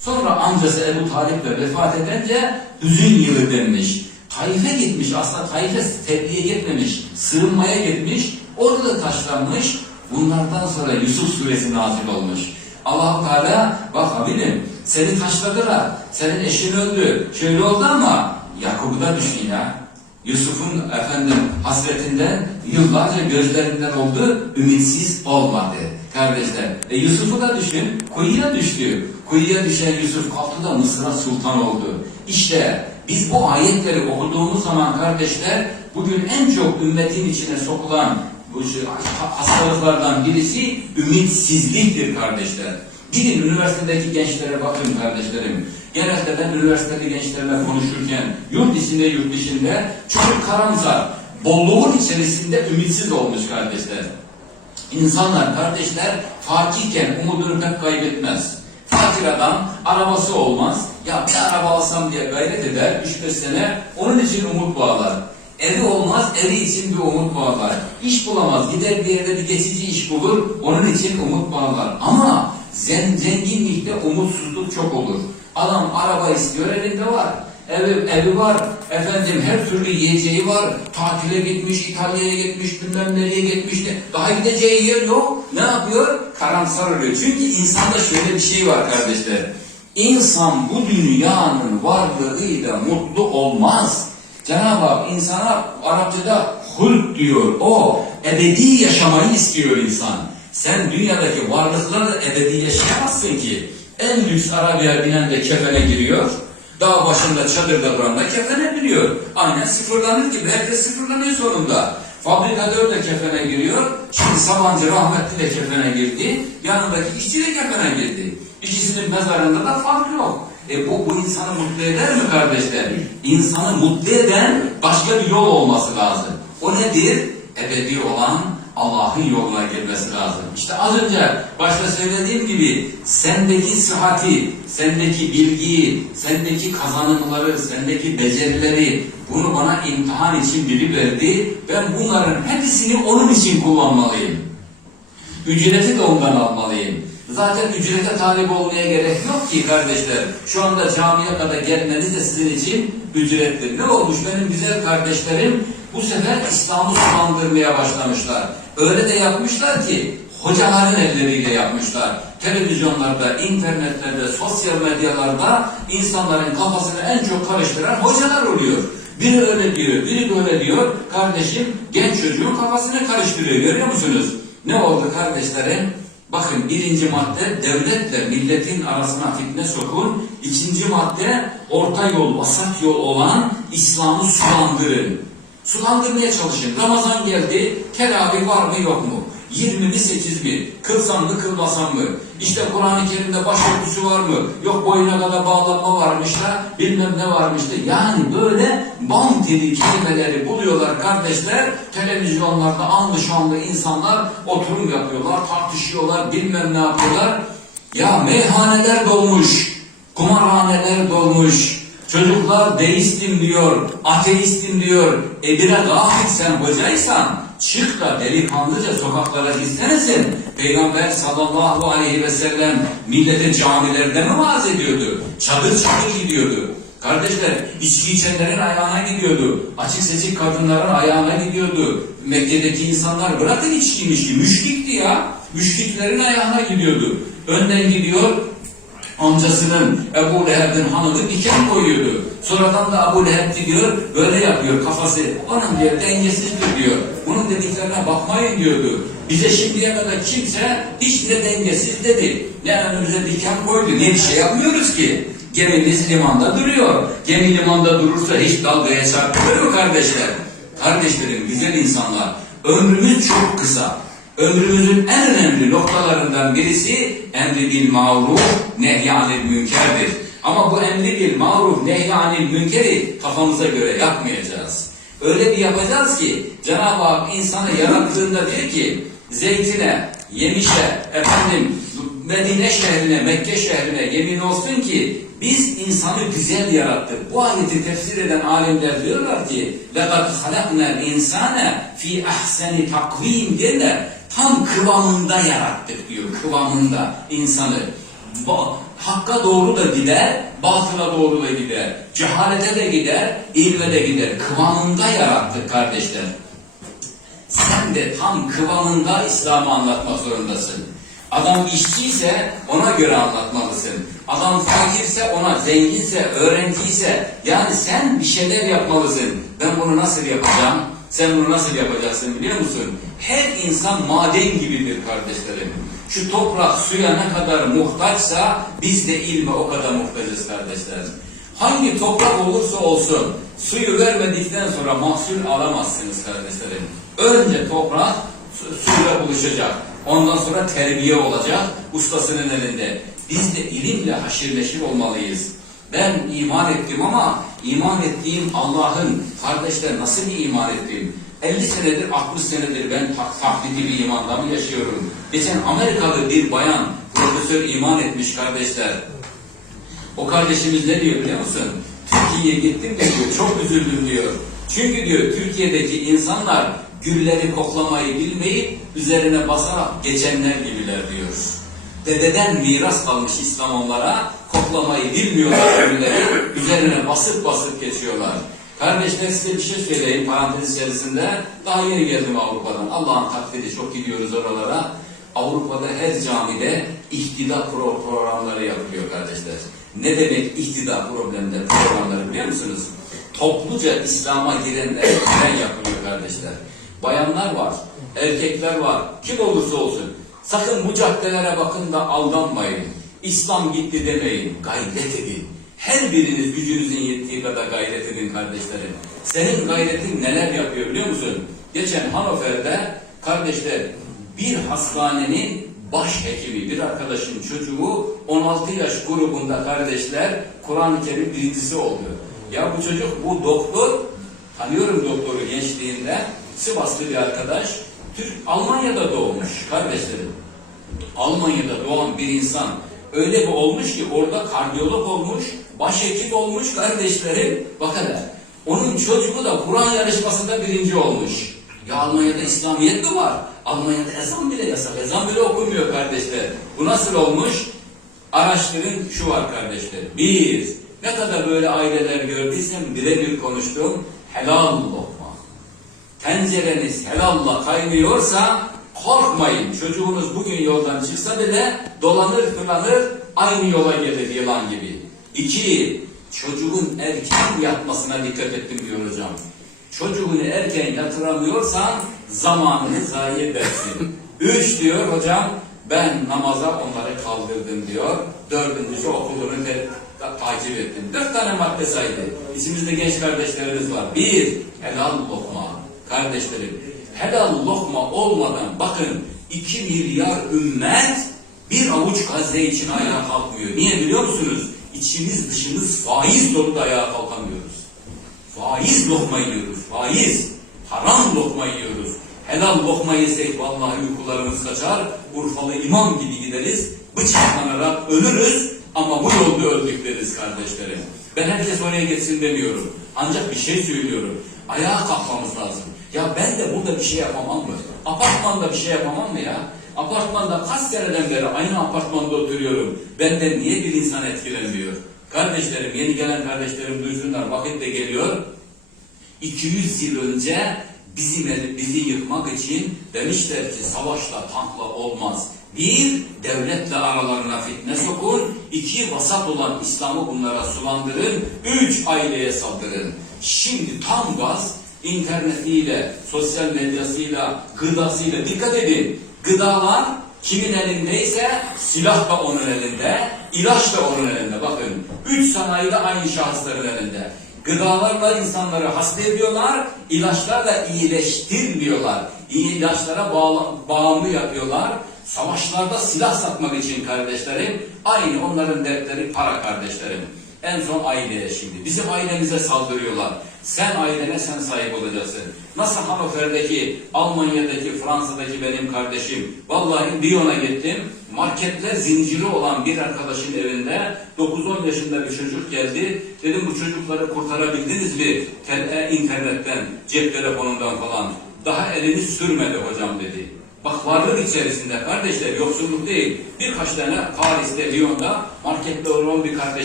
Sonra amcası Ebu Talip de vefat edince hüzün yılı denmiş. Taif'e gitmiş aslında Taif'e tebliğe gitmemiş. Sığınmaya gitmiş. Orada da taşlanmış. Bunlardan sonra Yusuf suresi nazil olmuş. allah Teala bak Habilim seni taşladılar. Senin eşin öldü. Şöyle oldu ama Yakup'u da düşün ya. Yusuf'un efendim hasretinden yıllarca gözlerinden oldu, ümitsiz olmadı. Kardeşler, e Yusuf'u da düşün, kuyuya düştü. Kuyuya düşen Yusuf kalktı da Mısır'a sultan oldu. İşte biz bu ayetleri okuduğumuz zaman kardeşler, bugün en çok ümmetin içine sokulan bu hastalıklardan birisi ümitsizliktir kardeşler. Gidin üniversitedeki gençlere bakın kardeşlerim. Genelde ben üniversiteli gençlerle konuşurken yurt içinde yurt dışında çok karamsar, bolluğun içerisinde ümitsiz olmuş kardeşler. İnsanlar, kardeşler fakirken umudunu pek kaybetmez. Fakir adam arabası olmaz. Ya bir araba alsam diye gayret eder. 3-5 sene onun için umut bağlar. Evi olmaz, evi için bir umut bağlar. İş bulamaz, gider bir yerde bir geçici iş bulur, onun için umut bağlar. Ama zen, zenginlikte umutsuzluk çok olur. Adam araba istiyor, elinde var. Evi, evi var, efendim her türlü yiyeceği var. Tatile gitmiş, İtalya'ya gitmiş, bilmem nereye gitmiş. Daha gideceği yer yok. Ne yapıyor? Karamsar oluyor. Çünkü insanda şöyle bir şey var kardeşler. İnsan bu dünyanın varlığıyla mutlu olmaz. Cenab-ı Hak insana Arapçada hulk diyor. O ebedi yaşamayı istiyor insan. Sen dünyadaki varlıklarla ebedi yaşayamazsın ki. En lüks arabaya binen de kefene giriyor. Dağ başında çadırda duran da kefene biniyor. Aynen sıfırlanır gibi. Herkes sıfırlanıyor sonunda. Fabrikatör de kefene giriyor. Şimdi Sabancı rahmetli de kefene girdi. Yanındaki işçi de kefene girdi. İkisinin mezarında da fark yok. E bu, bu insanı mutlu eder mi kardeşler? İnsanı mutlu eden başka bir yol olması lazım. O nedir? Ebedi olan Allah'ın yoluna girmesi lazım. İşte az önce başta söylediğim gibi sendeki sıhhati, sendeki bilgiyi, sendeki kazanımları, sendeki becerileri bunu bana imtihan için biri verdi. Ben bunların hepsini onun için kullanmalıyım. Ücreti de ondan almalıyım. Zaten ücrete talip olmaya gerek yok ki kardeşler. Şu anda camiye kadar gelmeniz de sizin için ücrettir. Ne olmuş benim güzel kardeşlerim bu sefer İslam'ı sulandırmaya başlamışlar. Öyle de yapmışlar ki hocaların elleriyle yapmışlar. Televizyonlarda, internetlerde, sosyal medyalarda insanların kafasını en çok karıştıran hocalar oluyor. Biri öyle diyor, biri böyle diyor. Kardeşim genç çocuğun kafasını karıştırıyor. Görüyor musunuz? Ne oldu kardeşlerim? Bakın birinci madde devletle milletin arasına fitne sokun. İkinci madde orta yol, vasat yol olan İslam'ı sulandırın. Sulandırmaya çalışın. Ramazan geldi. Teravih var mı yok mu? 20 mi 8 mi? Kılsam mı kılmasam mı? İşte Kur'an-ı Kerim'de başörtüsü var mı? Yok boyuna kadar bağlanma varmış da bilmem ne varmış da. Yani böyle bam dili kelimeleri buluyorlar kardeşler. Televizyonlarda anlı şanlı insanlar oturum yapıyorlar, tartışıyorlar, bilmem ne yapıyorlar. Ya meyhaneler dolmuş, kumarhaneler dolmuş. Çocuklar deistim diyor, ateistim diyor. E bire gafil sen hocaysan çık da delikanlıca sokaklara gitsene sen. Peygamber sallallahu aleyhi ve sellem millete camilerde mi vaaz ediyordu? Çadır çadır gidiyordu. Kardeşler içki içenlerin ayağına gidiyordu. Açık seçik kadınların ayağına gidiyordu. Mekke'deki insanlar bırakın içki mişki. Müşrikti ya. Müşriklerin ayağına gidiyordu. Önden gidiyor amcasının Ebu Leheb'in hanımı diken koyuyordu. Sonradan da Ebu Leheb gidiyor böyle yapıyor kafası. Onun diyor dengesizdir diyor. Bunun dediklerine bakmayın diyordu. Bize şimdiye kadar kimse hiç de dengesiz dedi. Ne önümüze diken koydu ne bir şey yapmıyoruz ki. Gemimiz limanda duruyor. Gemi limanda durursa hiç dalgaya çarpılır mı kardeşler? Kardeşlerim güzel insanlar ömrümüz çok kısa. Ömrümüzün en önemli noktalarından birisi emri bil maruf nehyanil münkerdir. Ama bu emri bil maruf nehyanil münkeri kafamıza göre yapmayacağız. Öyle bir yapacağız ki Cenab-ı Hak insanı yarattığında diyor ki zeytine, yemişe, efendim Medine şehrine, Mekke şehrine yemin olsun ki biz insanı güzel yarattık. Bu ayeti tefsir eden alimler diyorlar ki لَقَدْ خَلَقْنَا الْاِنْسَانَ ف۪ي اَحْسَنِ takvim derler. Tam kıvamında yarattık diyor, kıvamında insanı. ba- hakka doğru da gider, batıla doğru da gider. Cehalete de gider, ilme de gider. Kıvamında yarattık kardeşler. Sen de tam kıvamında İslam'ı anlatmak zorundasın. Adam işçiyse ona göre anlatmalısın. Adam fakirse ona, zenginse, öğrenciyse yani sen bir şeyler yapmalısın. Ben bunu nasıl yapacağım? Sen bunu nasıl yapacaksın biliyor musun? Her insan maden gibidir kardeşlerim. Şu toprak suya ne kadar muhtaçsa biz de ilme o kadar muhtacız kardeşler. Hangi toprak olursa olsun suyu vermedikten sonra mahsul alamazsınız kardeşlerim. Önce toprak su- suyla buluşacak. Ondan sonra terbiye olacak ustasının elinde. Biz de ilimle haşir neşir olmalıyız. Ben iman ettim ama iman ettiğim Allah'ın kardeşler nasıl bir iman ettim? 50 senedir, 60 senedir ben tak taklidi bir imanda mı yaşıyorum? Geçen Amerikalı bir bayan profesör iman etmiş kardeşler. O kardeşimiz ne diyor biliyor musun? Türkiye'ye gittim de diyor, çok üzüldüm diyor. Çünkü diyor Türkiye'deki insanlar gülleri koklamayı bilmeyip üzerine basarak geçenler gibiler diyor. Dededen miras kalmış İslam onlara, koklamayı bilmiyorlar gülleri, üzerine basıp basıp geçiyorlar. Kardeşler size bir şey söyleyeyim parantez içerisinde. Daha yeni geldim Avrupa'dan. Allah'ın takdiri çok gidiyoruz oralara. Avrupa'da her camide ihtida pro- programları yapılıyor kardeşler. Ne demek ihtida problemleri, programları biliyor musunuz? Topluca İslam'a girenler giren yapılıyor kardeşler. Bayanlar var, erkekler var, kim olursa olsun. Sakın bu caddelere bakın da aldanmayın. İslam gitti demeyin, gayret edin. Her biriniz gücünüzün yettiği kadar gayret edin kardeşlerim. Senin gayretin neler yapıyor biliyor musun? Geçen Hanover'de kardeşler bir hastanenin baş hekimi, bir arkadaşın çocuğu 16 yaş grubunda kardeşler Kur'an-ı Kerim birincisi oldu. Ya bu çocuk, bu doktor, tanıyorum doktoru gençliğinde, Sivaslı bir arkadaş, Türk, Almanya'da doğmuş kardeşlerim. Almanya'da doğan bir insan öyle bir olmuş ki orada kardiyolog olmuş, başhekim olmuş kardeşlerim. Bakın onun çocuğu da Kur'an yarışmasında birinci olmuş. Ya Almanya'da İslamiyet mi var? Almanya'da ezan bile yasak. Ezan bile okunmuyor kardeşler. Bu nasıl olmuş? Araştırın şu var kardeşler. Bir, ne kadar böyle aileler gördüysem birebir konuştum. Helal lokma. Tencereniz helalla kaynıyorsa korkmayın. Çocuğunuz bugün yoldan çıksa bile dolanır fırlanır aynı yola gelir yılan gibi. İki, çocuğun erken yatmasına dikkat ettim diyor hocam. Çocuğunu erken yatıramıyorsan zamanını zayi edersin. Üç diyor hocam ben namaza onları kaldırdım diyor. Dördüncüsü okulunu takip ettim. Dört tane madde saydı. İçimizde genç kardeşlerimiz var. Bir, helal lokma. Kardeşlerim, helal lokma olmadan bakın 2 milyar ümmet bir avuç Gazze için ayağa kalkmıyor. Niye biliyor musunuz? İçimiz dışımız faiz dolu da ayağa kalkamıyoruz. Faiz lokma yiyoruz. Faiz. Haram lokma yiyoruz. Helal lokma yesek vallahi uykularımız kaçar. Urfalı imam gibi gideriz. Bıçaklanarak ölürüz. Ama bu yolda öldük deriz kardeşlerim. Ben herkes oraya geçsin demiyorum. Ancak bir şey söylüyorum. Ayağa kalkmamız lazım. Ya ben de burada bir şey yapamam mı? Apartmanda bir şey yapamam mı ya? Apartmanda kaç seneden beri aynı apartmanda oturuyorum. Benden niye bir insan etkilenmiyor? Kardeşlerim, yeni gelen kardeşlerim duysunlar. Vakit de geliyor. 200 yıl önce bizim bizi yıkmak için demişler ki savaşla, tankla olmaz. Bir, devletle aralarına fitne sokun. iki vasat olan İslam'ı bunlara sulandırın. Üç, aileye saldırın. Şimdi tam gaz internetiyle, sosyal medyasıyla, gıdasıyla dikkat edin. Gıdalar kimin elindeyse silah da onun elinde, ilaç da onun elinde. Bakın, üç sanayi de aynı şahısların elinde. Gıdalarla insanları hasta ediyorlar, ilaçlarla iyileştirmiyorlar. İyi ilaçlara bağla- bağımlı yapıyorlar. Savaşlarda silah satmak için kardeşlerim, aynı onların dertleri para kardeşlerim. En son aileye şimdi. Bizim ailemize saldırıyorlar. Sen ailene sen sahip olacaksın. Nasıl Hannover'deki, Almanya'daki, Fransa'daki benim kardeşim. Vallahi Lyon'a gittim. Marketler zinciri olan bir arkadaşın evinde 9-10 yaşında bir çocuk geldi. Dedim bu çocukları kurtarabildiniz mi? Tel- e, internetten, cep telefonundan falan. Daha elini sürmedi hocam dedi. Bak varlık içerisinde kardeşler yoksulluk değil. Birkaç tane Paris'te, Lyon'da markette olan bir kardeş